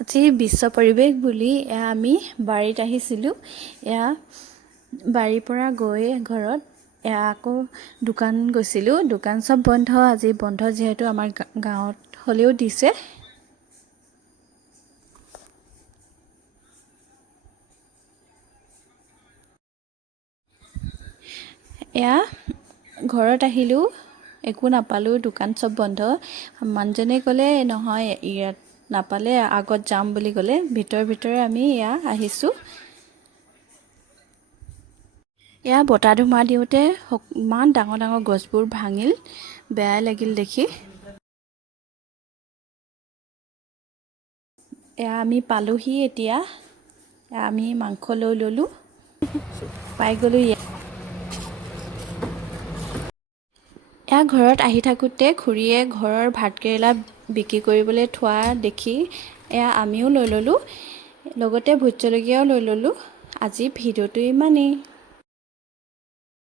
আজি বিশ্ব পৰিৱেশ বুলি আমি বাৰীত আহিছিলোঁ। বাৰীৰ পৰা গৈ ঘৰত আকৌ দোকান গৈছিলোঁ। দোকান চব বন্ধ, আজি বন্ধ যিহেতু আমাৰ গাঁৱত হ'লেও দিছে। ঘৰত আহিলোঁ, একো নাপালোঁ, দোকান চব বন্ধ। মানুহজনে ক'লে নহয় ইয়াত নাপালে আগত যাম বুলি ক'লে। ভিতৰে আমি আহিছোঁ। বতাহ ধুমুহা দিওঁতে ইমান ডাঙৰ ডাঙৰ গছবোৰ ভাঙিল, বেয়াই লাগিল দেখি। আমি পালোহি এতিয়া। আমি মাংস লৈ ল'লোঁ, পাই গ'লোঁ। ঘৰত আহি থাকোঁতে খুৰীয়ে ঘৰৰ ভাতকেৰেলা বিক্ৰী কৰিবলৈ থোৱা দেখি আমিও লৈ ল'লোঁ, লগতে ভোট জলকীয়াও লৈ ল'লোঁ। আজি ভিডিঅ'টো ইমানেই।